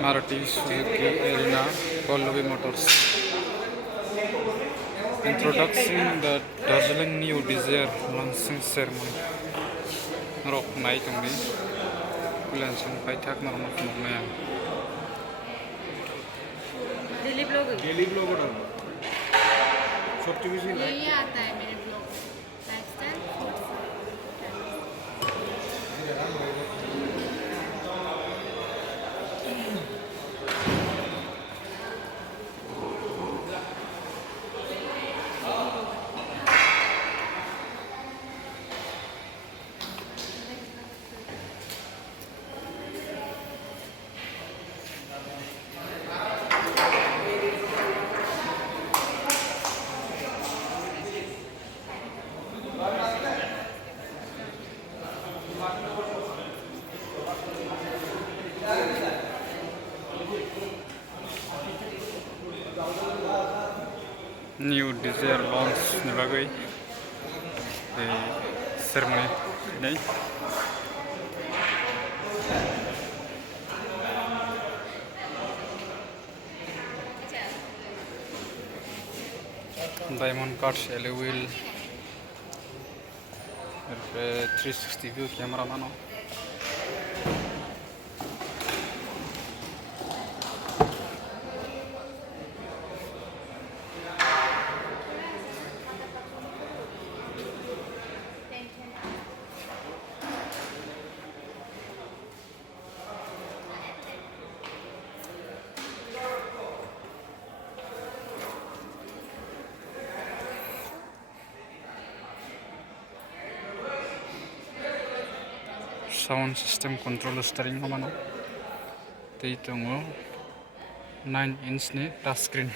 Maruti Suzuki Arena, Pallavi Motors. Introducing the dazzling new Desire launching ceremony. Rock night only. Launching by Tak Normal Maya. Daily blog डालना सबसे बेसी यही आता है मेरे blog में lifestyle New Desire launch sebagai ceremony ini. Diamond Cuts alloy wheel, 360 view camera mano. Sound system control steering mana? Itu 9 inch nih touchscreen.